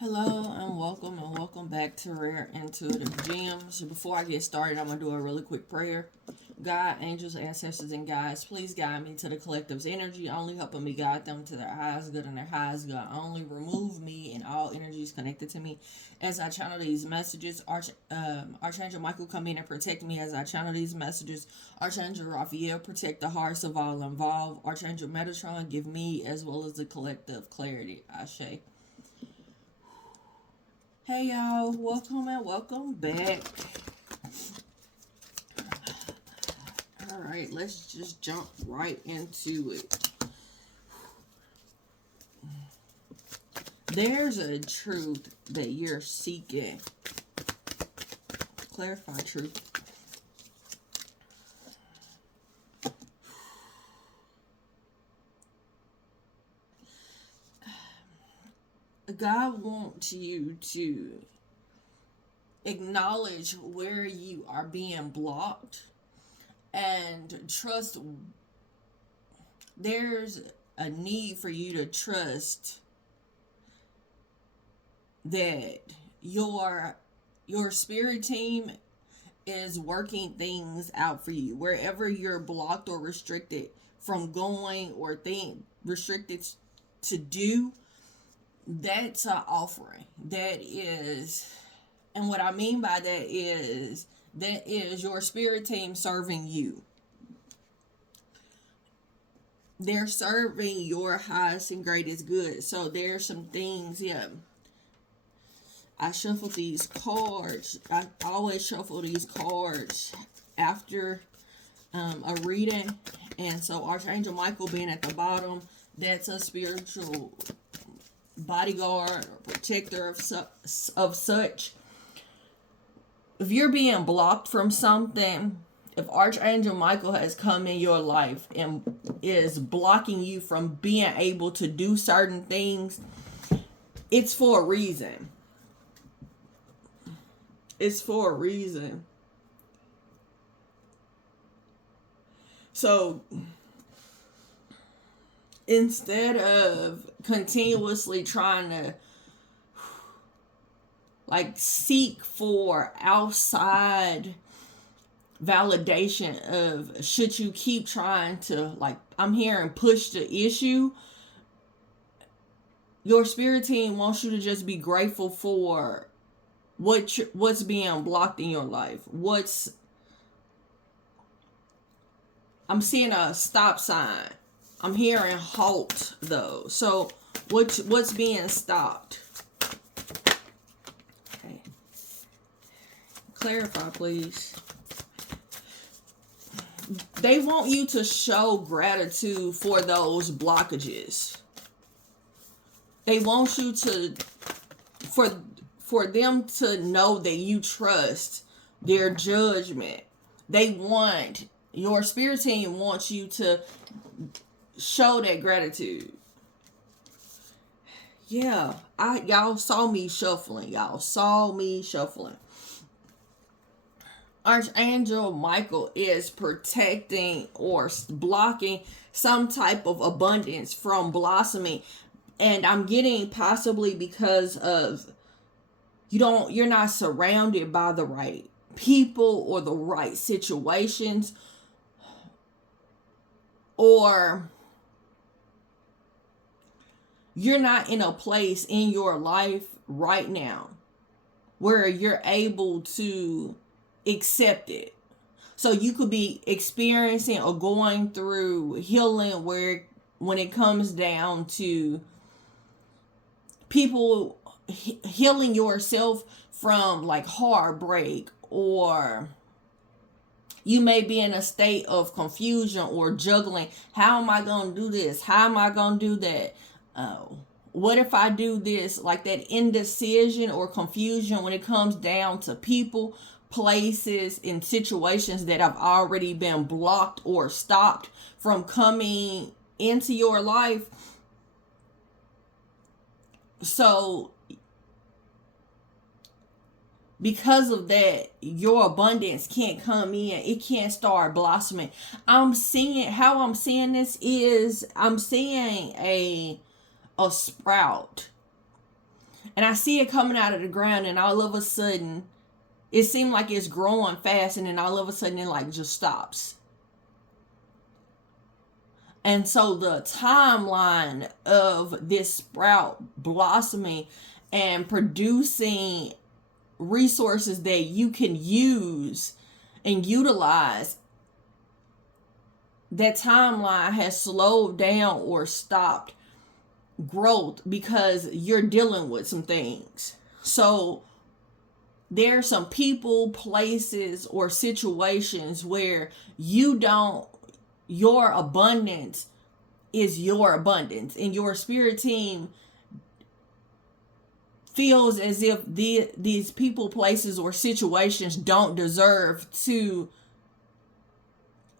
Hello and welcome back to Rare Intuitive Gems. Before I get started, I'm going to do a really quick prayer. God, angels, ancestors, and guides, please guide me to the collective's energy, only helping me guide them to their highest good and their highest good. Only remove me and all energies connected to me as I channel these messages. Archangel Michael, come in and protect me as I channel these messages. Archangel Raphael, protect the hearts of all involved. Archangel Metatron, give me as well as the collective clarity. Ashe. Hey y'all, welcome back. Alright, let's just jump right into it. There's a truth that you're seeking. Clarify truth. God wants you to acknowledge where you are being blocked and trust. There's a need for you to trust that your spirit team is working things out for you wherever you're blocked or restricted from going or restricted to do. That's an offering. That is, and what I mean by that is your spirit team serving you. They're serving your highest and greatest good. So there's some things, I shuffle these cards. I always shuffle these cards after a reading. And so Archangel Michael being at the bottom, that's a spiritual bodyguard or protector of such. If you're being blocked from something, if Archangel Michael has come in your life and is blocking you from being able to do certain things, it's for a reason. It's for a reason. So instead of continuously trying to seek for outside validation of, should you keep trying to I'm hearing push the issue, your spirit team wants you to just be grateful for what's being blocked in your life. I'm seeing a stop sign. I'm hearing halt though. So what's being stopped? Okay. Clarify, please. They want you to show gratitude for those blockages. They want you to for them to know that you trust their judgment. Your spirit team wants you to show that gratitude. Yeah, y'all saw me shuffling. Archangel Michael is protecting or blocking some type of abundance from blossoming. And I'm getting possibly because of you're not surrounded by the right people or the right situations, or you're not in a place in your life right now where you're able to accept it. So you could be experiencing or going through healing when it comes down to people healing yourself from heartbreak, or you may be in a state of confusion or juggling. How am I going to do this? How am I going to do that? What if I do this? Like that indecision or confusion when it comes down to people, places, and situations that have already been blocked or stopped from coming into your life. So because of that, your abundance can't come in. It can't start blossoming. I'm seeing this is I'm seeing a sprout. And I see it coming out of the ground, and all of a sudden, it seemed like it's growing fast, and then all of a sudden it like just stops. And so the timeline of this sprout blossoming and producing resources that you can use and utilize, that timeline has slowed down or stopped growth because you're dealing with some things. So there are some people, places, or situations where your abundance is your abundance, and your spirit team feels as if these people, places, or situations don't deserve to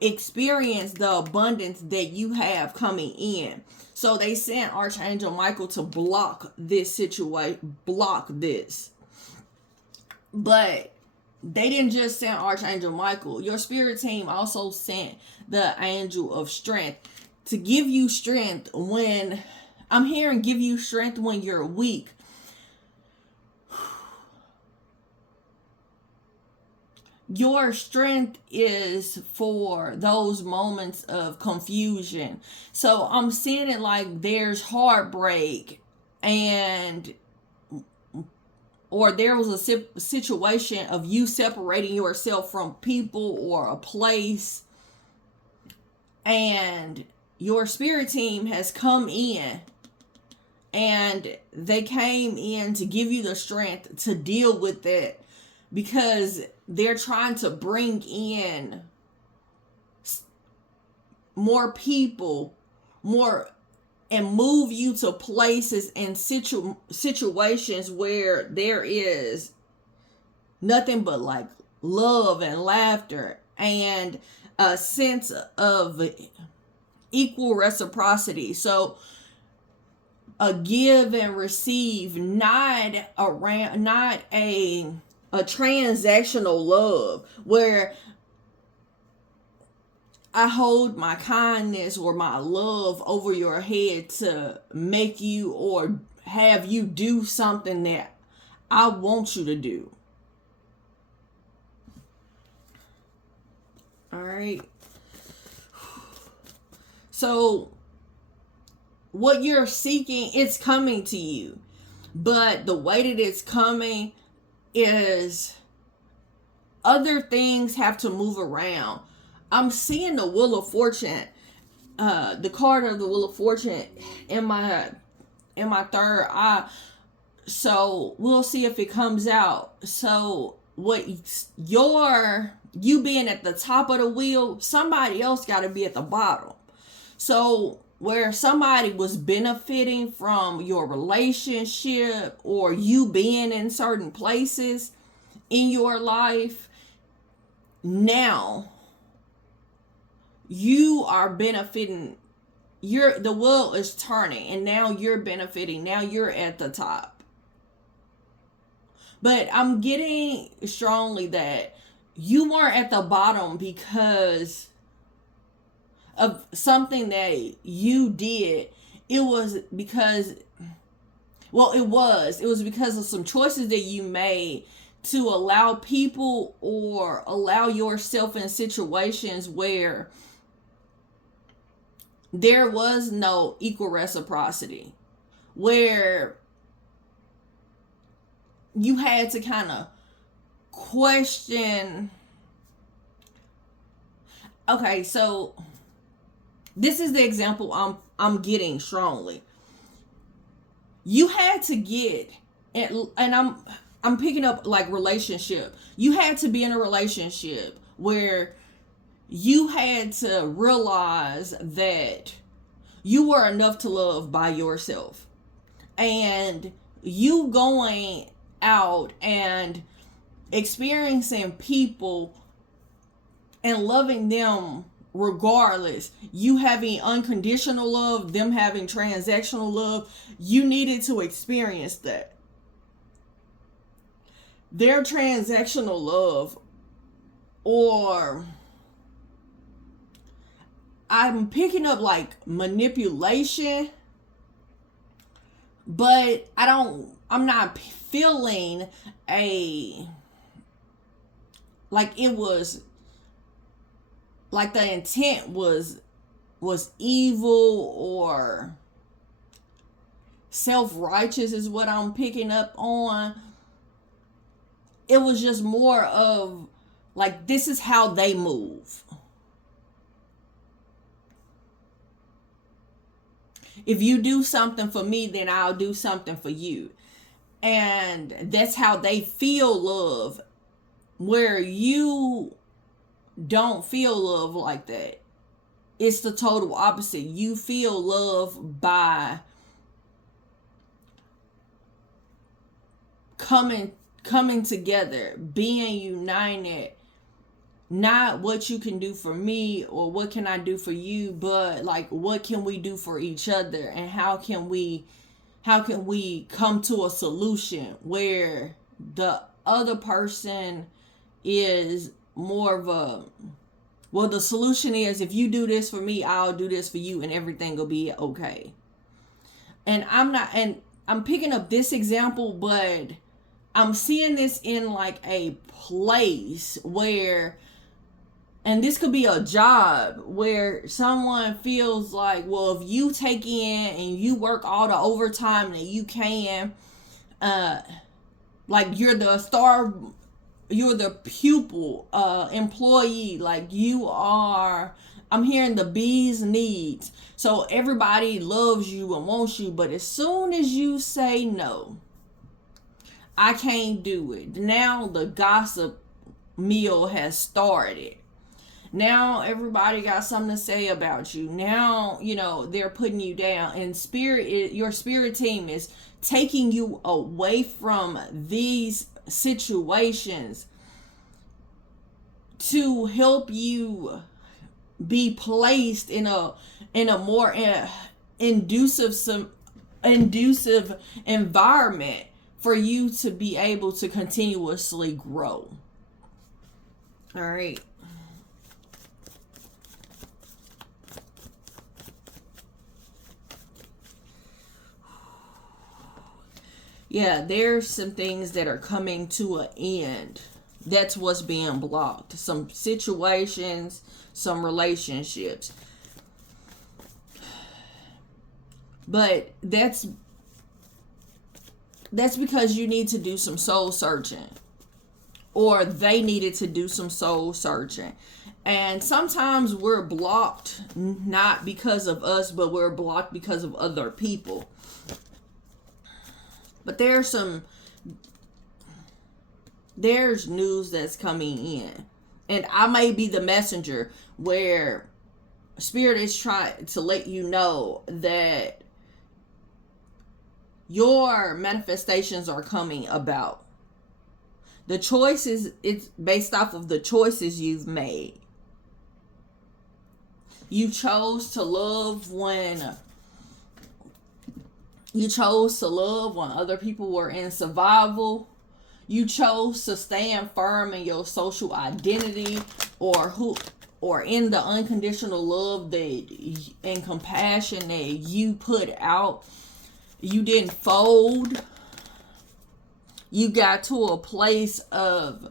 experience the abundance that you have coming in. So they sent Archangel Michael to block this situation, block this. But they didn't just send Archangel Michael. Your spirit team also sent the angel of strength to give you strength when, I'm hearing, give you strength when you're weak. Your strength is for those moments of confusion. So I'm seeing it like there's heartbreak, or there was a situation of you separating yourself from people or a place, and your spirit team has come in, and they came in to give you the strength to deal with that, because they're trying to bring in more people, and move you to places and situations where there is nothing but like love and laughter and a sense of equal reciprocity. So a give and receive, not a transactional love where I hold my kindness or my love over your head to make you or have you do something that I want you to do. All right. So what you're seeking, it's coming to you. But the way that it's coming is other things have to move around. I'm seeing the Wheel of Fortune, the card of the Wheel of Fortune in my third eye. So we'll see if it comes out. So what you being at the top of the wheel, somebody else got to be at the bottom. So where somebody was benefiting from your relationship or you being in certain places in your life, now you are benefiting. The wheel is turning, and now you're benefiting. Now you're at the top. But I'm getting strongly that you weren't at the bottom because of something that you did. It was because, it was because of some choices that you made to allow people or allow yourself in situations where there was no equal reciprocity, where you had to kind of question. Okay, so this is the example I'm getting strongly. You had to get, and I'm picking up like relationship. You had to be in a relationship where you had to realize that you were enough to love by yourself. And you going out and experiencing people and loving them regardless, you having unconditional love, them having transactional love, you needed to experience that. Their transactional love, or I'm picking up like manipulation, but I'm not feeling like it was, like the intent was evil or self-righteous is what I'm picking up on. It was just more of like, this is how they move. If you do something for me, then I'll do something for you. And that's how they feel love, where you don't feel love like that. It's the total opposite. You feel love by coming together, being united. Not what you can do for me or what can I do for you, but like, what can we do for each other, and how can we come to a solution where the other person is more of a, well, the solution is, if you do this for me, I'll do this for you, and everything will be okay. And I'm picking up this example, but I'm seeing this in like a place where, and this could be a job where someone feels like, well, if you take in and you work all the overtime that you can, like you're the star, you're the pupil, employee, like you are, I'm hearing the bee's knees. So everybody loves you and wants you, but as soon as you say no, I can't do it, now the gossip meal has started. Now everybody got something to say about you. Now, they're putting you down. And your spirit team is taking you away from these situations to help you be placed in a more inducive environment for you to be able to continuously grow. All right. Yeah, there's some things that are coming to an end. That's what's being blocked. Some situations, some relationships. But that's because you need to do some soul searching. Or they needed to do some soul searching. And sometimes we're blocked not because of us, but we're blocked because of other people. But there's news that's coming in. And I may be the messenger where Spirit is trying to let you know that your manifestations are coming about. The choices, it's based off of the choices you've made. You chose to love when other people were in survival. You chose to stand firm in your social identity or in the unconditional love and compassion that you put out. You didn't fold. You got to a place of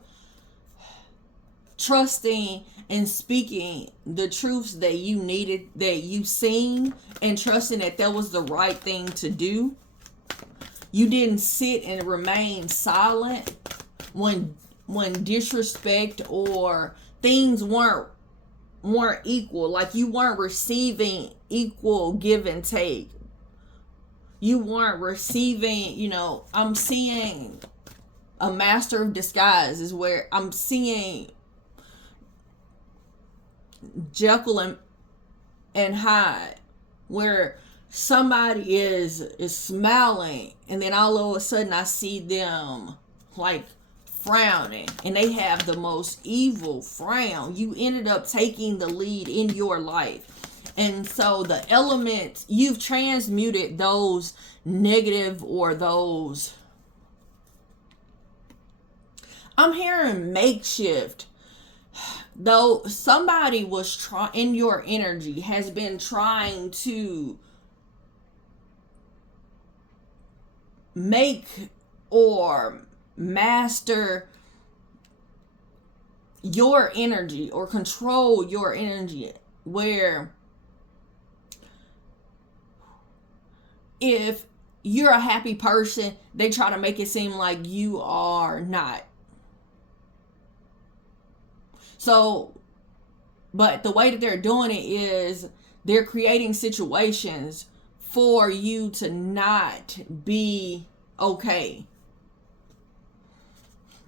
trusting and speaking the truths that you needed, that you seen, and trusting that was the right thing to do. You didn't sit and remain silent when disrespect or things weren't equal. Like you weren't receiving equal give and take. You weren't receiving, I'm seeing a master of disguise is where I'm seeing Jekyll and Hyde, where somebody is smiling and then all of a sudden I see them like frowning, and they have the most evil frown. You ended up taking the lead in your life. And so the elements, you've transmuted those negative or those, I'm hearing makeshift. Though somebody was in your energy has been trying to make or master your energy or control your energy, where if you're a happy person, they try to make it seem like you are not. So, but the way that they're doing it is they're creating situations for you to not be okay,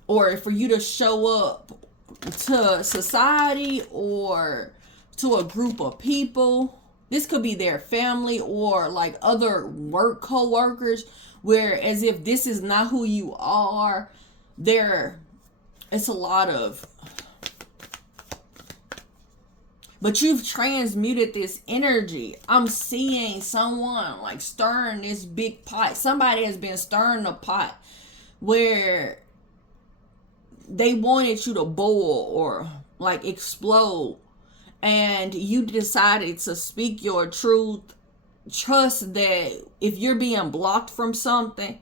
or for you to show up to society or to a group of people. This could be their family or like other work co-workers, where as if this is not who you are. It's a lot of, but you've transmuted this energy. I'm seeing someone like stirring this big pot. Somebody has been stirring the pot where they wanted you to boil or like explode. And you decided to speak your truth. Trust that if you're being blocked from something,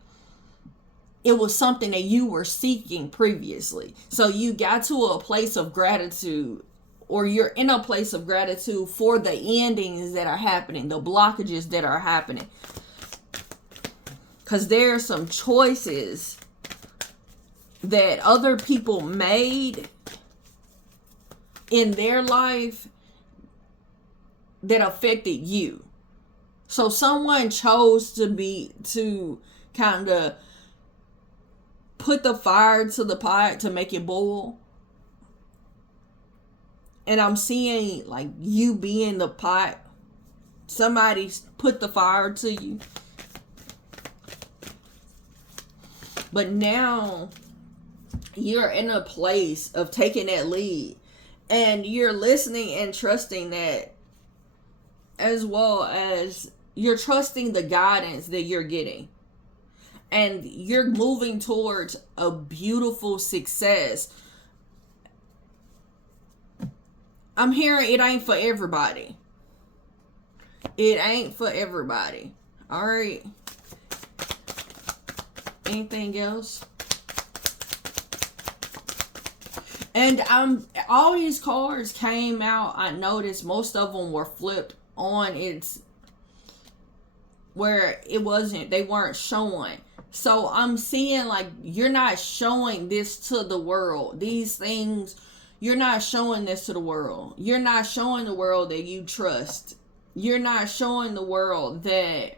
it was something that you were seeking previously. So you got to a place of gratitude, or you're in a place of gratitude for the endings that are happening, the blockages that are happening. Because there are some choices that other people made in their life that affected you. So someone chose to kind of put the fire to the pot to make it boil. And I'm seeing like you being the pot. Somebody put the fire to you. But now you're in a place of taking that lead. And you're listening and trusting that, as well as you're trusting the guidance that you're getting. And you're moving towards a beautiful success. I'm hearing it ain't for everybody. It ain't for everybody. All right. Anything else? And all these cards came out. I noticed most of them were flipped on its where it wasn't, they weren't showing. So I'm seeing like you're not showing this to the world. These things, you're not showing this to the world. You're not showing the world that you trust. You're not showing the world that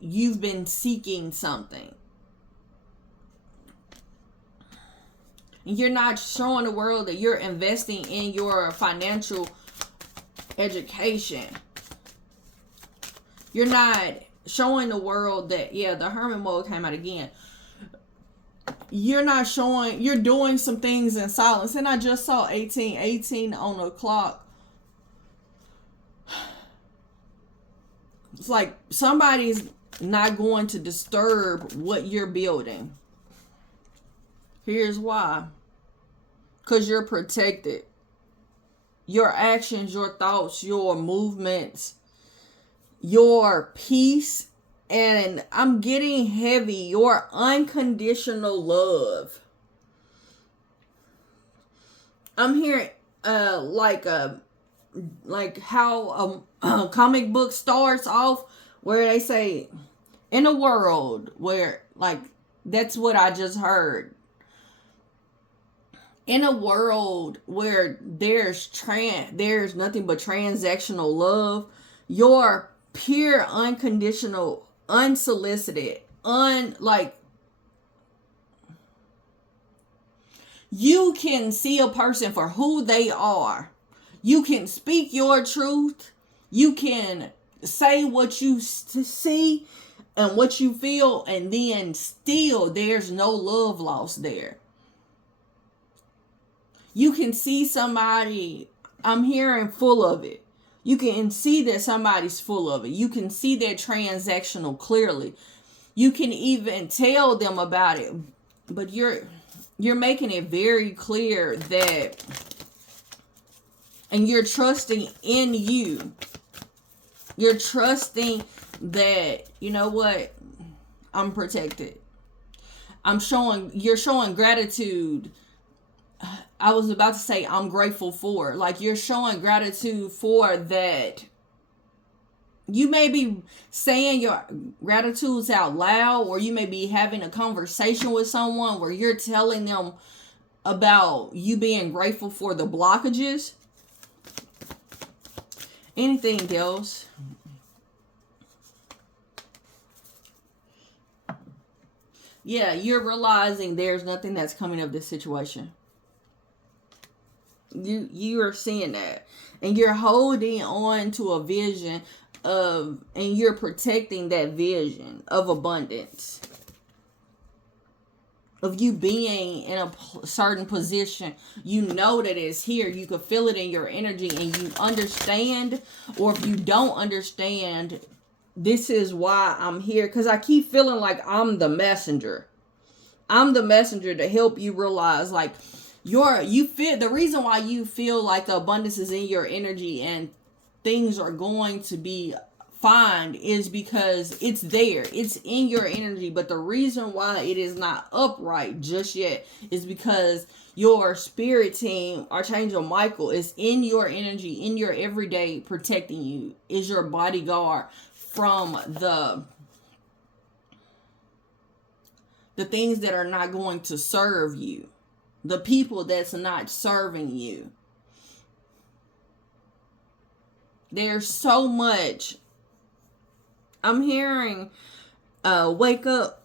you've been seeking something. You're not showing the world that you're investing in your financial education. You're not showing the world that, yeah, the hermit mode came out again. You're not showing, you're doing some things in silence. And I just saw 18 on the clock. It's like somebody's not going to disturb what you're building. Here's why. Because you're protected. Your actions, your thoughts, your movements, your peace, and I'm getting heavy, your unconditional love. I'm hearing like how a comic book starts off, where they say, in a world where, like, that's what I just heard. In a world where there's nothing but transactional love, your pure, unconditional, unsolicited, you can see a person for who they are. You can speak your truth. You can say what you see and what you feel, and then still there's no love lost there. You can see somebody, I'm hearing, full of it. You can see that somebody's full of it. You can see that transactional clearly. You can even tell them about it. But you're making it very clear that, and you're trusting in you. You're trusting that, you know what? I'm protected. You're showing gratitude. I was about to say I'm grateful for. Like, you're showing gratitude for that. You may be saying your gratitudes out loud, or you may be having a conversation with someone where you're telling them about you being grateful for the blockages. Anything else? Yeah, you're realizing there's nothing that's coming of this situation. You are seeing that, and you're holding on to a vision and you're protecting that vision of abundance, of you being in a certain position. You know that it's here. You can feel it in your energy, and you understand. Or if you don't understand, this is why I'm here, because I keep feeling like I'm the messenger. I'm the messenger to help you realize, like, the reason why you feel like the abundance is in your energy and things are going to be fine is because it's there. It's in your energy. But the reason why it is not upright just yet is because your spirit team, Archangel Michael, is in your energy, in your everyday, protecting you, is your bodyguard from the things that are not going to serve you, the people that's not serving you. There's so much. I'm hearing, wake up,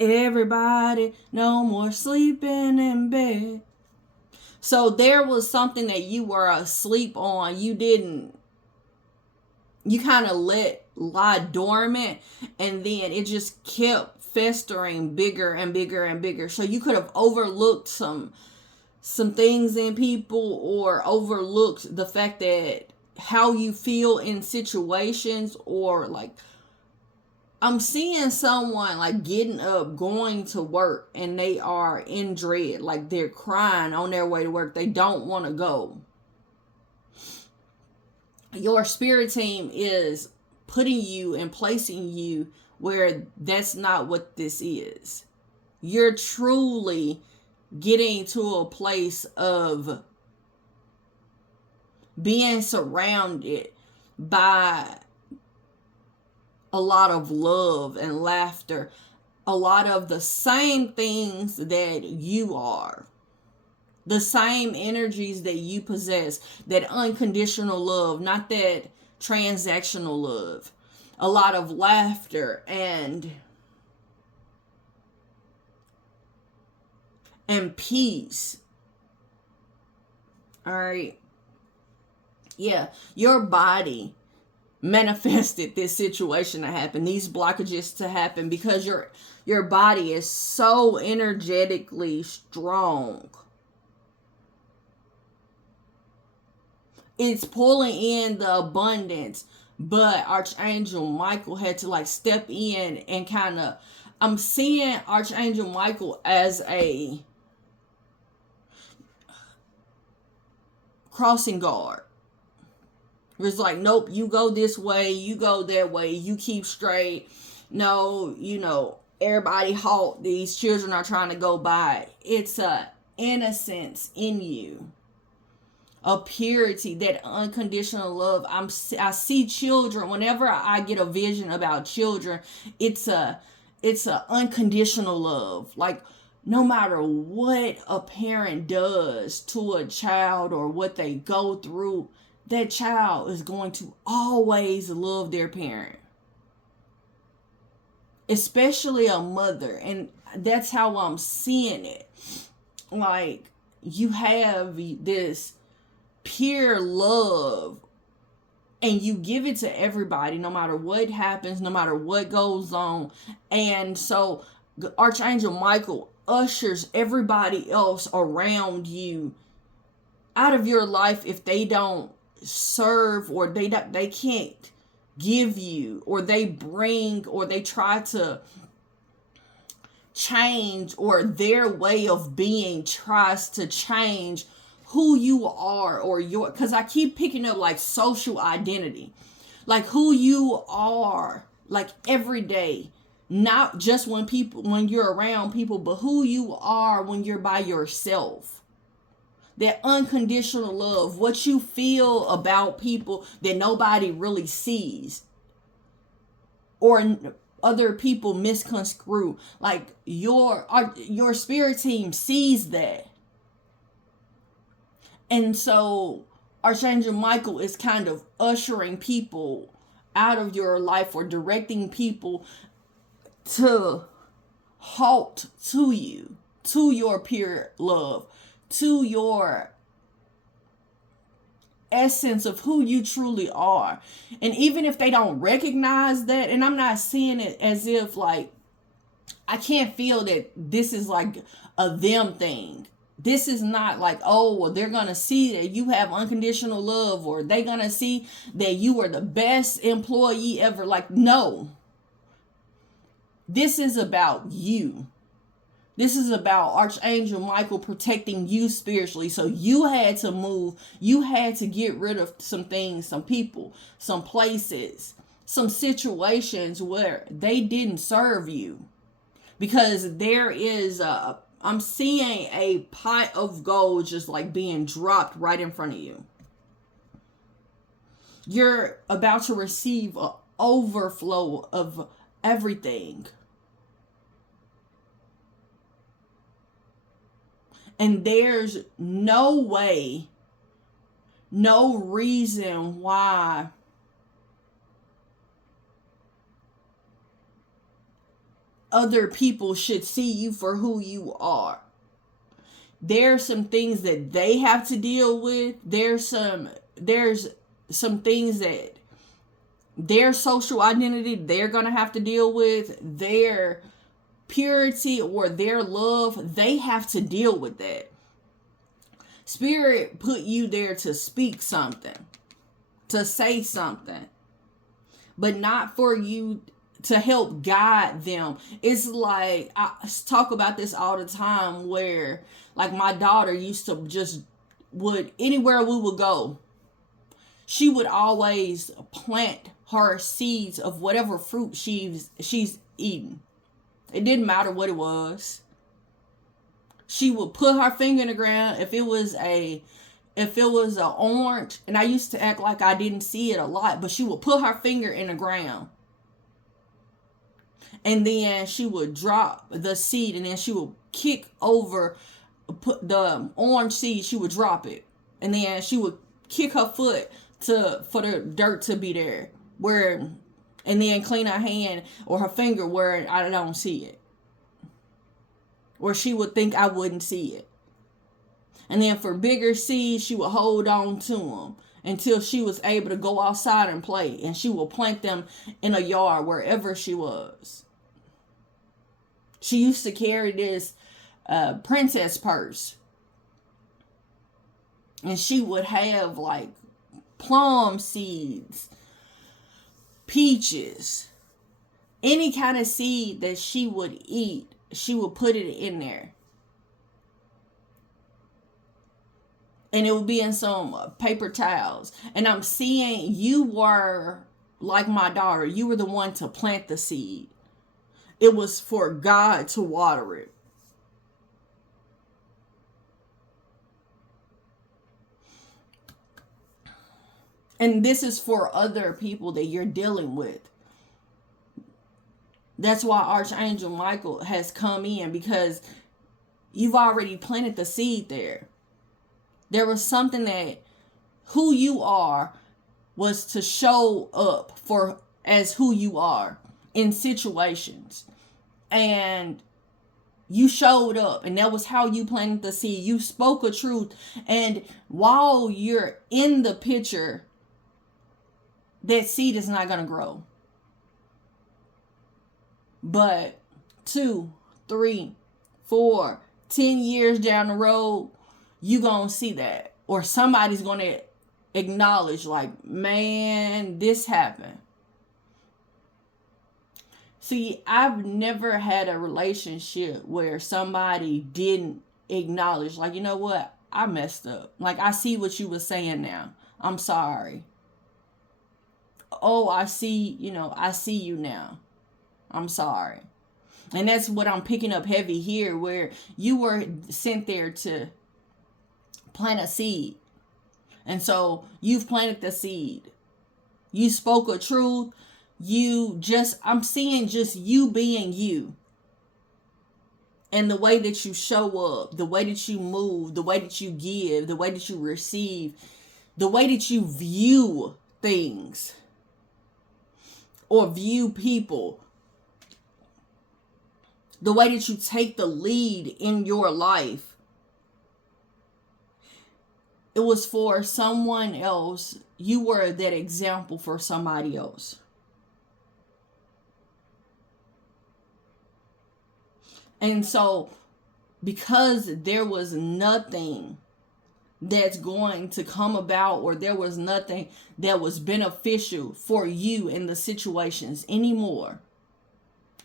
everybody, no more sleeping in bed. So there was something that you were asleep on. You kind of let lie dormant, and then it just kept festering bigger and bigger and bigger. So you could have overlooked some things in people, or overlooked the fact that how you feel in situations, or like, I'm seeing someone like getting up, going to work, and they are in dread. Like, they're crying on their way to work. They don't want to go. Your spirit team is putting you and placing you where that's not what this is. You're truly getting to a place of being surrounded by a lot of love and laughter, a lot of the same things that you are, the same energies that you possess, that unconditional love, not that transactional love, a lot of laughter and peace. All right. Yeah, your body manifested this situation to happen, these blockages to happen, because your body is so energetically strong. It's pulling in the abundance, but Archangel Michael had to like step in and kind of, I'm seeing Archangel Michael as a crossing guard. It's like, nope, you go this way, you go that way, you keep straight. No, everybody halt. These children are trying to go by. It's a innocence in you, a purity, that unconditional love. I see children. Whenever I get a vision about children, it's a unconditional love. Like, no matter what a parent does to a child or what they go through, that child is going to always love their parent, especially a mother. And that's how I'm seeing it. Like, you have this pure love, and you give it to everybody, no matter what happens, no matter what goes on. And so Archangel Michael ushers everybody else around you out of your life if they don't serve, or they can't give you, or they bring, or they try to change, or their way of being tries to change who you are, or your, because I keep picking up like social identity, like who you are, like every day, Not just when you're around people, but who you are when you're by yourself. That unconditional love, what you feel about people that nobody really sees, or other people misconstrue. Like your spirit team sees that. And so Archangel Michael is kind of ushering people out of your life, or directing people to halt to you, to your pure love, to your essence of who you truly are. And even if they don't recognize that, and I'm not seeing it as if like, I can't feel that this is like a them thing. This is not like, oh, well, they're going to see that you have unconditional love, or they're going to see that you are the best employee ever. Like, no. This is about you. This is about Archangel Michael protecting you spiritually. So you had to move. You had to get rid of some things, some people, some places, some situations where they didn't serve you. Because there is I'm seeing a pot of gold just like being dropped right in front of you. You're about to receive an overflow of everything. And there's no way, no reason why other people should see you for who you are. There's some things that they have to deal with. There's some things that their social identity they're going to have to deal with. Their purity or their love, they have to deal with that. Spirit put you there to speak something, to say something, but not for you to help guide them. It's like, I talk about this all the time, where like my daughter used to anywhere we would go, she would always plant her seeds of whatever fruit she's eating. It didn't matter what it was. She would put her finger in the ground. If it was a orange, and I used to act like I didn't see it a lot, but she would put her finger in the ground. And then she would drop the seed, and then she would kick over, put the orange seed, she would drop it. And then she would kick her foot for the dirt to be there. And then clean her hand or her finger where I don't see it. Or she would think I wouldn't see it. And then for bigger seeds, she would hold on to them until she was able to go outside and play. And she would plant them in a yard wherever she was. She used to carry this princess purse. And she would have like plum seeds, peaches, any kind of seed that she would eat, she would put it in there. And it would be in some paper towels. And I'm seeing you were like my daughter. You were the one to plant the seed. It was for God to water it. And this is for other people that you're dealing with. That's why Archangel Michael has come in, because you've already planted the seed there. There was something that who you are was to show up for as who you are in situations. And you showed up, and that was how you planted the seed. You spoke a truth. And while you're in the picture, that seed is not going to grow. But 2, 3, 4, 10 years down the road, you going to see that. Or somebody's going to acknowledge like, man, this happened. See, I've never had a relationship where somebody didn't acknowledge, like, you know what? I messed up. Like, I see what you were saying now. I'm sorry. Oh, I see you now. I'm sorry. And that's what I'm picking up heavy here, where you were sent there to plant a seed. And so you've planted the seed. You spoke a truth. I'm seeing just you being you. And the way that you show up, the way that you move, the way that you give, the way that you receive, the way that you view things or view people, the way that you take the lead in your life. It was for someone else. You were that example for somebody else. And so, because there was nothing that's going to come about, or there was nothing that was beneficial for you in the situations anymore,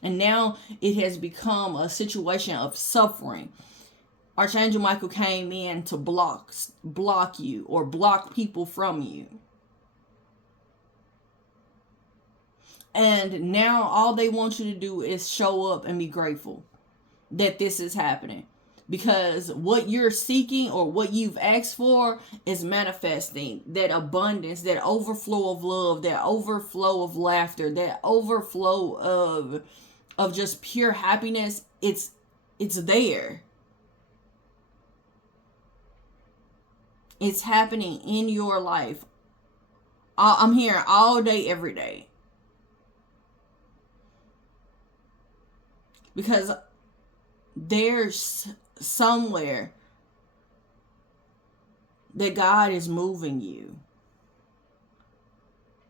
and now it has become a situation of suffering, Archangel Michael came in to block you or block people from you. And now all they want you to do is show up and be grateful that this is happening. Because what you're seeking or what you've asked for is manifesting. That abundance, that overflow of love, that overflow of laughter, that overflow of just pure happiness, it's there. It's happening in your life. I'm hearing all day, every day. Because there's somewhere that God is moving you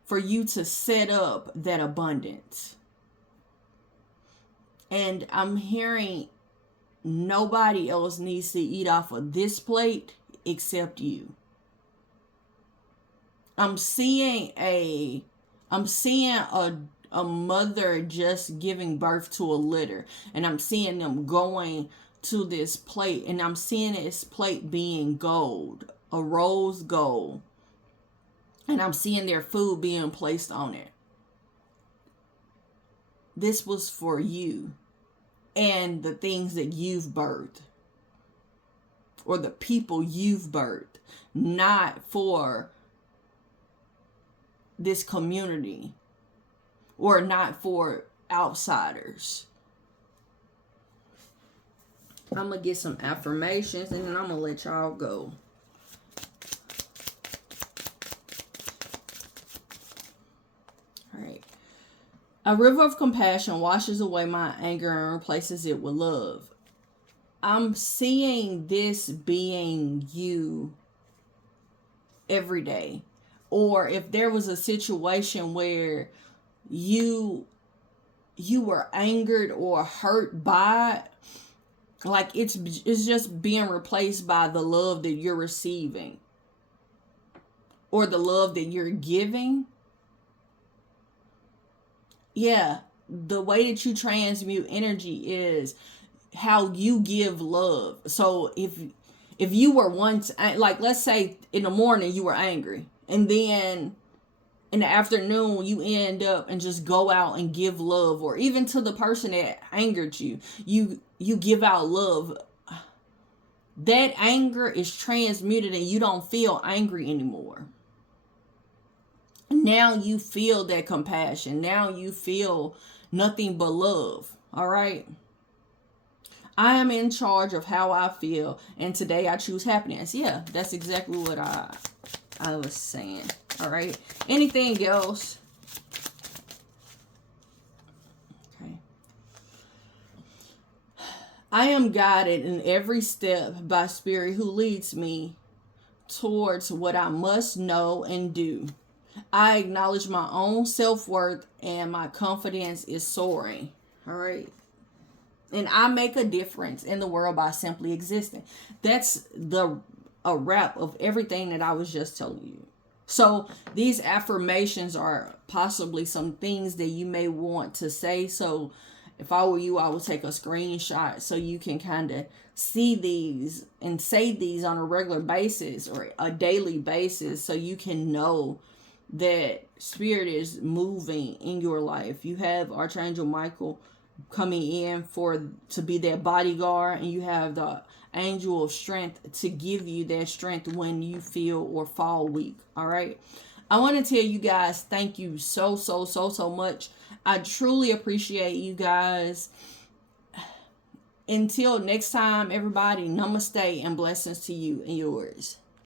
for you to set up that abundance. And I'm hearing nobody else needs to eat off of this plate except you. I'm seeing a mother just giving birth to a litter, and I'm seeing them going to this plate, and I'm seeing this plate being gold, a rose gold, and I'm seeing their food being placed on it. This was for you and the things that you've birthed, or the people you've birthed, not for this community or not for outsiders. I'm going to get some affirmations and then I'm going to let y'all go. All right. A river of compassion washes away my anger and replaces it with love. I'm seeing this being you every day. Or if there was a situation where you were angered or hurt by, like it's just being replaced by the love that you're receiving or the love that you're giving. Yeah, the way that you transmute energy is how you give love. So if you were once, like let's say in the morning you were angry, and then in the afternoon you end up and just go out and give love, or even to the person that angered you, you give out love. That anger is transmuted and you don't feel angry anymore. Now you feel that compassion. Now you feel nothing but love. All right. I am in charge of how I feel, and today I choose happiness. Yeah, that's exactly what I was saying. All right. Anything else? Okay. I am guided in every step by Spirit who leads me towards what I must know and do. I acknowledge my own self-worth and my confidence is soaring. All right. And I make a difference in the world by simply existing. That's a wrap of everything that I was just telling you. So these affirmations are possibly some things that you may want to say. So if I were you, I would take a screenshot so you can kind of see these and say these on a regular basis or a daily basis, so you can know that Spirit is moving in your life. You have Archangel Michael coming in to be that bodyguard, and you have the angel of strength to give you that strength when you feel or fall weak. All right. I want to tell you guys, thank you so much. I truly appreciate you guys. Until next time, everybody, namaste and blessings to you and yours.